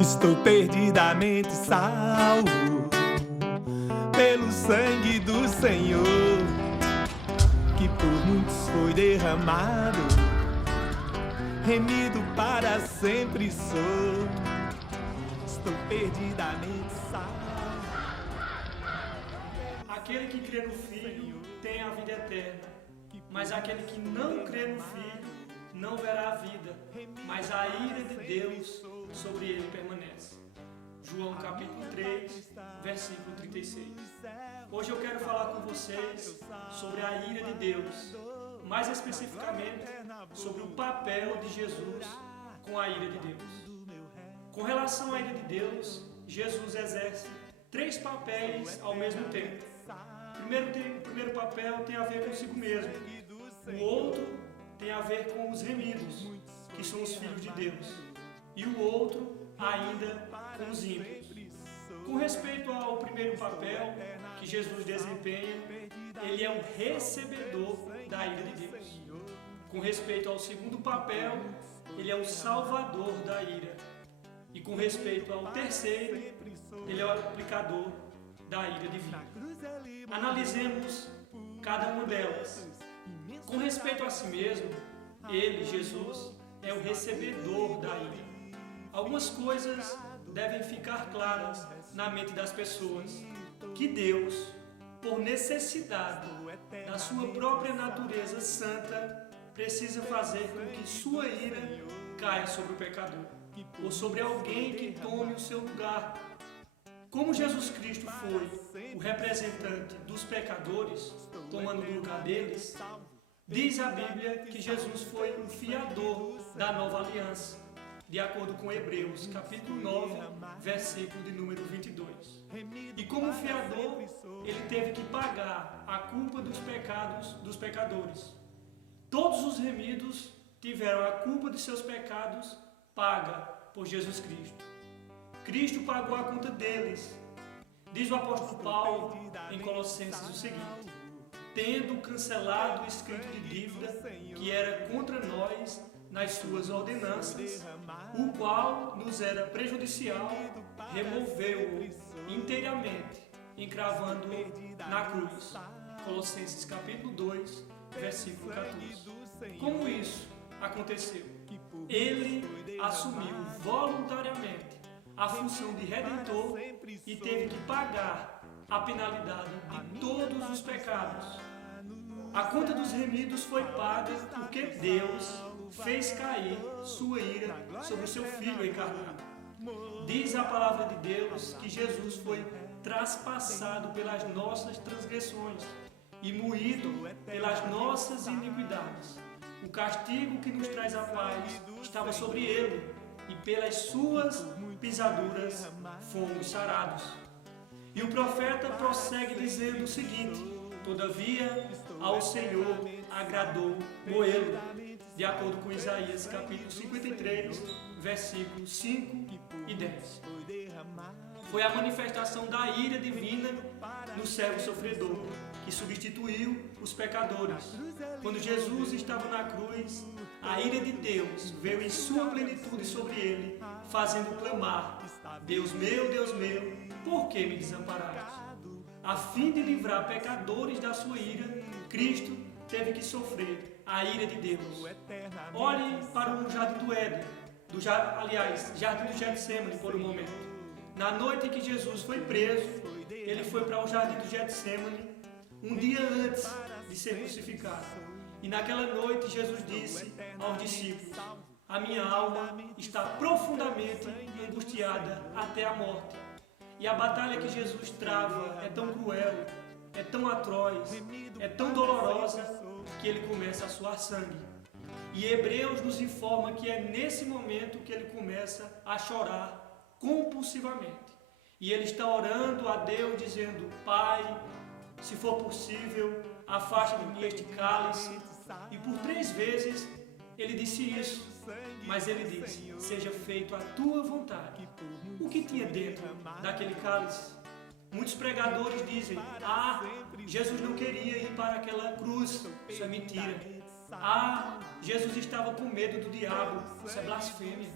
Estou perdidamente salvo pelo sangue do Senhor, que por muitos foi derramado, remido para sempre sou. Estou perdidamente salvo. Aquele que crê no Filho tem a vida eterna, mas aquele que não crê no Filho não verá a vida, mas a ira de Deus sobre ele permanece. João capítulo 3, versículo 36. Hoje eu quero falar com vocês sobre a ira de Deus, mais especificamente sobre o papel de Jesus com a ira de Deus. Com relação à ira de Deus, Jesus exerce 3 papéis ao mesmo tempo. O primeiro papel tem a ver consigo mesmo. O outro tem a ver com os remidos, que são os filhos de Deus. E o outro ainda com os ímpios. Com respeito ao primeiro papel que Jesus desempenha, ele é um recebedor da ira de Deus. Com respeito ao segundo papel, ele é o salvador da ira. E com respeito ao terceiro, ele é o aplicador da ira divina. Analisemos cada uma delas. Com respeito a si mesmo, ele, Jesus, é o recebedor da ira. Algumas coisas devem ficar claras na mente das pessoas, que Deus, por necessidade da sua própria natureza santa, precisa fazer com que sua ira caia sobre o pecador, ou sobre alguém que tome o seu lugar. Como Jesus Cristo foi o representante dos pecadores, tomando o lugar deles, diz a Bíblia que Jesus foi o fiador da nova aliança, de acordo com Hebreus, capítulo 9, versículo de número 22. E como fiador, ele teve que pagar a culpa dos pecados dos pecadores. Todos os remidos tiveram a culpa de seus pecados paga por Jesus Cristo. Cristo pagou a conta deles. Diz o apóstolo Paulo em Colossenses o seguinte: tendo cancelado o escrito de dívida que era contra nós nas suas ordenanças, o qual nos era prejudicial, removeu-o inteiramente, encravando-o na cruz. Colossenses capítulo 2, versículo 14. Como isso aconteceu? Ele assumiu voluntariamente a função de redentor e teve que pagar a penalidade de todos os pecados. A conta dos remidos foi paga porque Deus fez cair sua ira sobre o seu Filho encarnado. Diz a palavra de Deus que Jesus foi traspassado pelas nossas transgressões e moído pelas nossas iniquidades. O castigo que nos traz a paz estava sobre ele, e pelas suas pisaduras fomos sarados. E o profeta prossegue dizendo o seguinte: todavia ao Senhor agradou moê-lo, de acordo com Isaías capítulo 53, versículos 5 e 10. Foi a manifestação da ira divina no servo sofredor, que substituiu os pecadores. Quando Jesus estava na cruz, a ira de Deus veio em sua plenitude sobre ele, fazendo clamar: Deus meu, por que me desamparaste? A fim de livrar pecadores da sua ira, Cristo teve que sofrer a ira de Deus. Olhe para o jardim do Éden, jardim do Getsemane por um momento. Na noite em que Jesus foi preso, ele foi para o jardim do Getsemane um dia antes de ser crucificado. E naquela noite Jesus disse aos discípulos: a minha alma está profundamente angustiada até a morte. E a batalha que Jesus trava é tão cruel, é tão atroz, é tão dolorosa, que ele começa a suar sangue. E Hebreus nos informa que é nesse momento que ele começa a chorar compulsivamente. E ele está orando a Deus dizendo: Pai, se for possível, afasta de mim este cálice. E por 3 vezes ele disse isso, mas ele disse: seja feito a tua vontade. O que tinha dentro daquele cálice? Muitos pregadores dizem: Jesus não queria ir para aquela cruz. Isso é mentira. Jesus estava com medo do diabo, isso é blasfêmia.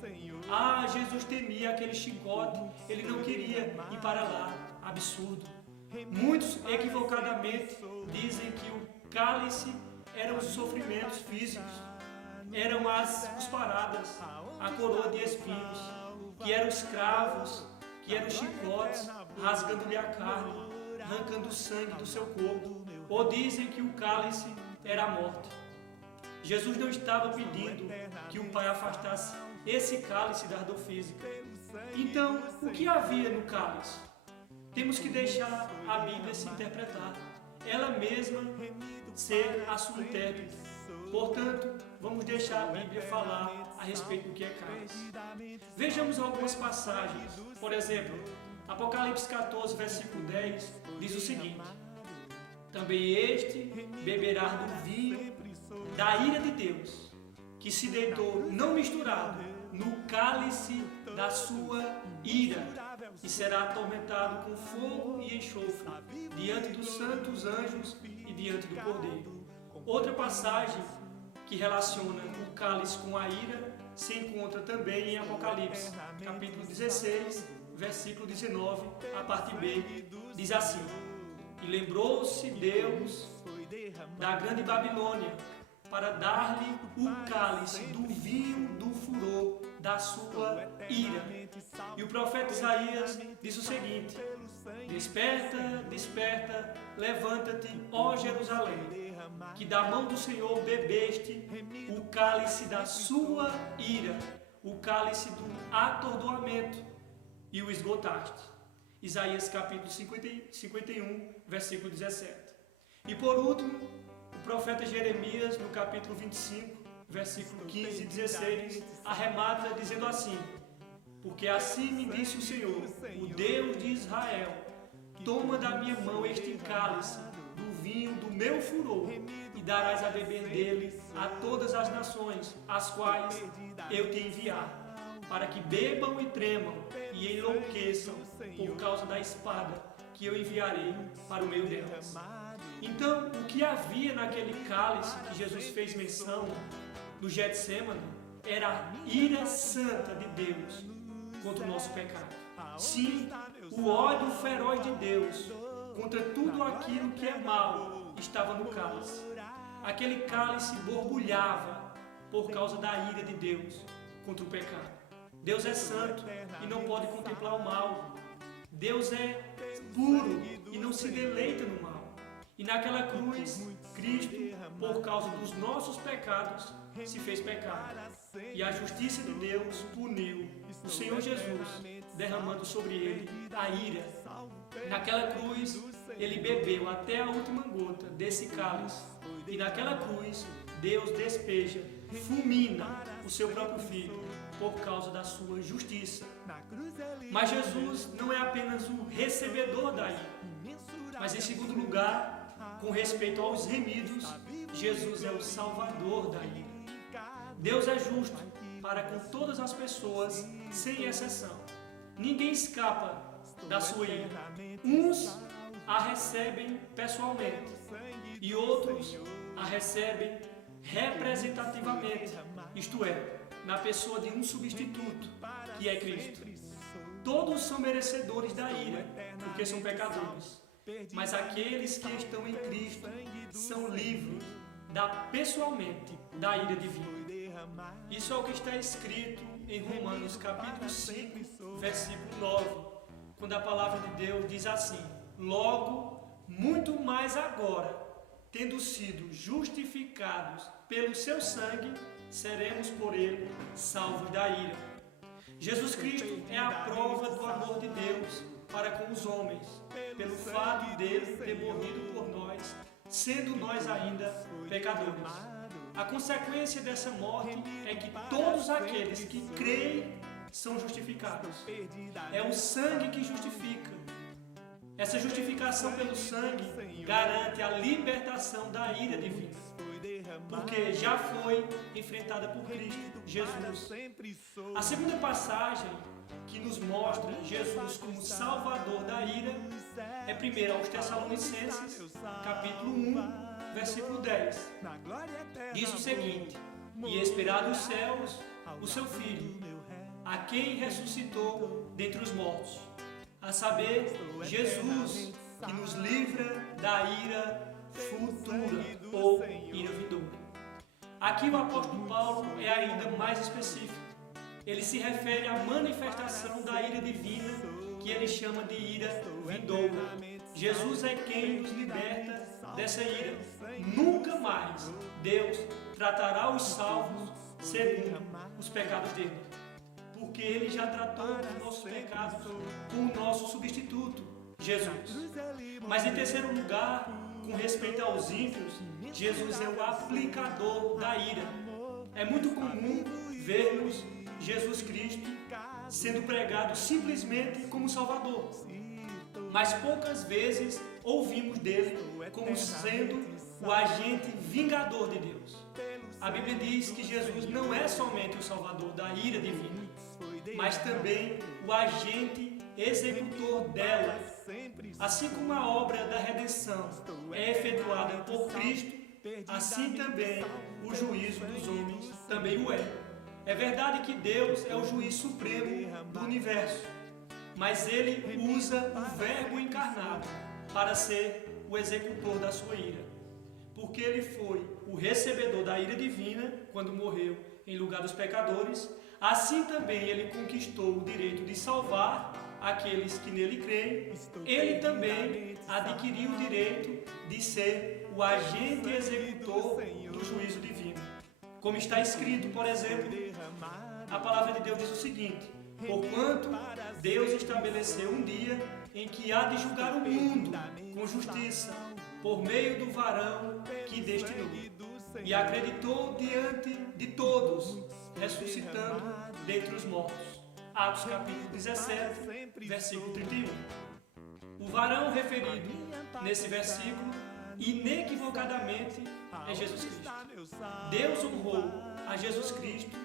Jesus temia aquele chicote, ele não queria ir para lá, absurdo. Muitos equivocadamente dizem que o cálice eram os sofrimentos físicos, eram as cusparadas, a coroa de espinhos, que eram os cravos, que eram os chicotes, rasgando-lhe a carne, arrancando o sangue do seu corpo. Ou dizem que o cálice era a morte. Jesus não estava pedindo que o Pai afastasse esse cálice da dor física. Então, o que havia no cálice? Temos que deixar a Bíblia se interpretar, ela mesma ser a sua intérprete. Portanto, vamos deixar a Bíblia falar a respeito do que é cálice. Vejamos algumas passagens. Por exemplo, Apocalipse 14, versículo 10, diz o seguinte: também este beberá do vinho da ira de Deus, que se deitou não misturado no cálice da sua ira, e será atormentado com fogo e enxofre diante dos santos anjos e diante do Cordeiro. Outra passagem que relaciona o cálice com a ira se encontra também em Apocalipse, capítulo 16, versículo 19, a parte B, diz assim: e lembrou-se Deus da grande Babilônia, para dar-lhe o cálice do vinho do furor da sua ira. E o profeta Isaías diz o seguinte: desperta, desperta, levanta-te, ó Jerusalém, que da mão do Senhor bebeste o cálice da sua ira, o cálice do atordoamento, e o esgotaste. Isaías capítulo 51, versículo 17. E por último, o profeta Jeremias, no capítulo 25, versículo 15 e 16, arremata dizendo assim: porque assim me disse o Senhor, o Deus de Israel, toma da minha mão este cálice do vinho do meu furor, e darás a beber dele a todas as nações, as quais eu te enviar, para que bebam e tremam e enlouqueçam por causa da espada que eu enviarei para o meio delas. Então, o que havia naquele cálice que Jesus fez menção no Getsêmani era a ira santa de Deus contra o nosso pecado. Sim, o ódio feroz de Deus contra tudo aquilo que é mal estava no cálice. Aquele cálice borbulhava por causa da ira de Deus contra o pecado. Deus é santo e não pode contemplar o mal. Deus é puro e não se deleita no mal. E naquela cruz, Cristo, por causa dos nossos pecados, se fez pecado. E a justiça de Deus puniu o Senhor Jesus, derramando sobre ele a ira. Naquela cruz, ele bebeu até a última gota desse cálice. E naquela cruz, Deus despeja, fulmina o seu próprio Filho por causa da sua justiça. Mas Jesus não é apenas o recebedor da ira, mas em segundo lugar, com respeito aos remidos, Jesus é o salvador da ira. Deus é justo para com todas as pessoas, sem exceção. Ninguém escapa da sua ira. Uns a recebem pessoalmente e outros a recebem representativamente, isto é, na pessoa de um substituto, que é Cristo. Todos são merecedores da ira, porque são pecadores. Mas aqueles que estão em Cristo são livres pessoalmente da ira divina. Isso é o que está escrito em Romanos capítulo 5, versículo 9, quando a palavra de Deus diz assim: logo, muito mais agora, tendo sido justificados pelo seu sangue, seremos por ele salvos da ira. Jesus Cristo é a prova do amor de Deus para com os homens, pelo fato dele ter morrido por nós, sendo nós ainda pecadores. A consequência dessa morte é que todos aqueles que creem são justificados. É o sangue que justifica. Essa justificação pelo sangue garante a libertação da ira divina, porque já foi enfrentada por Cristo Jesus. A segunda passagem que nos mostra Jesus como Salvador da ira é 1 aos Tessalonicenses, capítulo 1, versículo 10, diz o seguinte: e esperar dos céus o seu Filho, a quem ressuscitou dentre os mortos, a saber, Jesus, que nos livra da ira futura ou ira vindoura. Aqui o apóstolo Paulo é ainda mais específico. Ele se refere à manifestação da ira divina, que ele chama de ira vindoura. Jesus é quem nos liberta dessa ira. Nunca mais Deus tratará os salvos segundo os pecados dele, porque ele já tratou os nossos pecados com o nosso substituto, Jesus. Mas em terceiro lugar, com respeito aos ímpios, Jesus é o aplicador da ira. É muito comum vermos Jesus Cristo sendo pregado simplesmente como Salvador, mas poucas vezes ouvimos dele como sendo o agente vingador de Deus. A Bíblia diz que Jesus não é somente o Salvador da ira divina, mas também o agente executor dela. Assim como a obra da redenção é efetuada por Cristo, assim também o juízo dos homens também o é. É verdade que Deus é o juiz supremo do universo, mas ele usa o Verbo encarnado para ser o executor da sua ira, porque ele foi o recebedor da ira divina quando morreu em lugar dos pecadores. Assim também ele conquistou o direito de salvar aqueles que nele creem. Ele também adquiriu o direito de ser o agente executor do juízo divino. Como está escrito, por exemplo, a palavra de Deus diz o seguinte: porquanto Deus estabeleceu um dia em que há de julgar o mundo com justiça, por meio do varão que destinou, e acreditou diante de todos, ressuscitando dentre os mortos. Atos capítulo 17, versículo 31. O varão referido nesse versículo, inequivocadamente, é Jesus Cristo. Deus honrou a Jesus Cristo.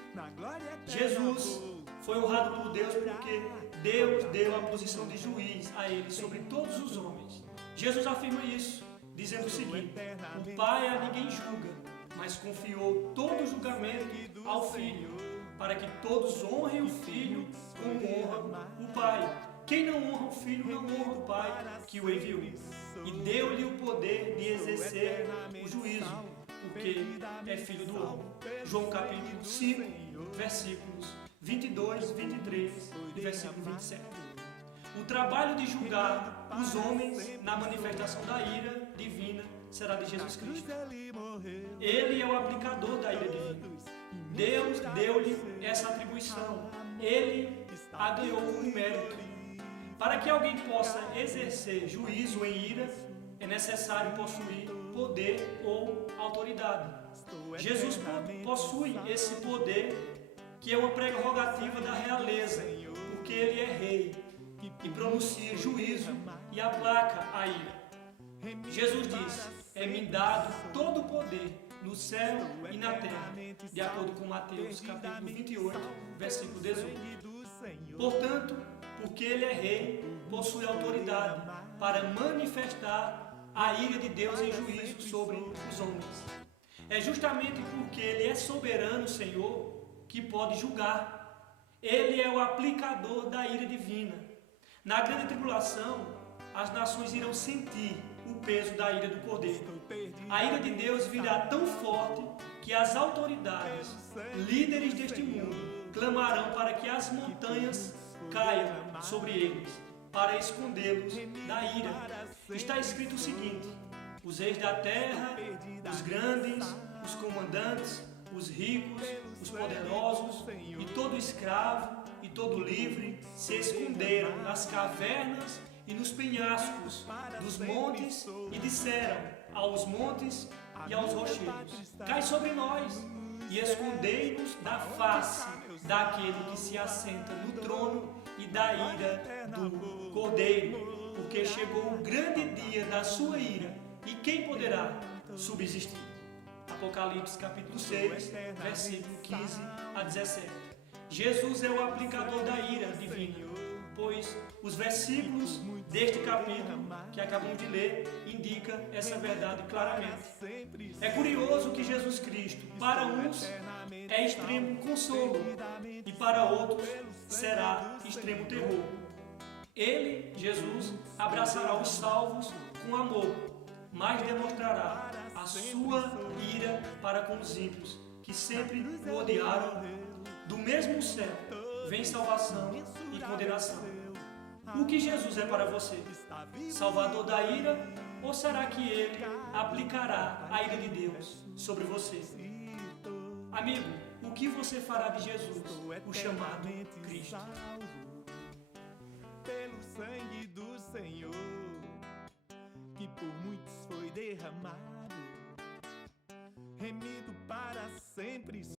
Jesus foi honrado por Deus porque Deus deu a posição de juiz a ele sobre todos os homens. Jesus afirma isso, dizendo o seguinte: o Pai a ninguém julga, mas confiou todo o julgamento ao Filho, para que todos honrem o Filho como honra o Pai. Quem não honra o Filho não honra o Pai que o enviou. E deu-lhe o poder de exercer o juízo, porque é filho do homem. João capítulo 5, versículos 22, 23 e versículo 27. O trabalho de julgar os homens na manifestação da ira divina será de Jesus Cristo. Ele é o aplicador da ira divina. Deus deu-lhe essa atribuição. Ele a ganhou com mérito. Para que alguém possa exercer juízo em ira, é necessário possuir poder ou autoridade. Jesus possui esse poder, que é uma prerrogativa da realeza, porque ele é rei e pronuncia juízo e aplaca a ira. Jesus diz: é-me dado todo o poder no céu e na terra, de acordo com Mateus capítulo 28, versículo 18. Portanto, porque ele é rei, possui autoridade para manifestar a ira de Deus em juízo sobre os homens. É justamente porque ele é soberano, Senhor, que pode julgar. Ele é o aplicador da ira divina. Na grande tribulação, as nações irão sentir o peso da ira do Cordeiro. A ira de Deus virá tão forte que as autoridades, líderes deste mundo, clamarão para que as montanhas caiam sobre eles, para escondê-los da ira. Está escrito o seguinte: os reis da terra, os grandes, os comandantes, os ricos, os poderosos, e todo escravo e todo livre se esconderam nas cavernas e nos penhascos dos montes e disseram aos montes e aos rochedos: cai sobre nós e escondei-nos da face daquele que se assenta no trono e da ira do Cordeiro, porque chegou o grande dia da sua ira, e quem poderá subsistir? Apocalipse capítulo 6, versículo 15 a 17. Jesus é o aplicador da ira divina. pois os versículos deste capítulo que acabamos de ler indicam essa verdade claramente. É curioso que Jesus Cristo, para uns, é extremo consolo e para outros será extremo terror. Ele, Jesus, abraçará os salvos com amor, mas demonstrará a sua ira para com os ímpios, que sempre o odiaram. Do mesmo céu vem salvação e condenação. O que Jesus é para você? Salvador da ira? Ou será que ele aplicará a ira de Deus sobre você? Amigo, o que você fará de Jesus, o chamado Cristo? Pelo sangue do Senhor, que por muitos foi derramado, remido para sempre.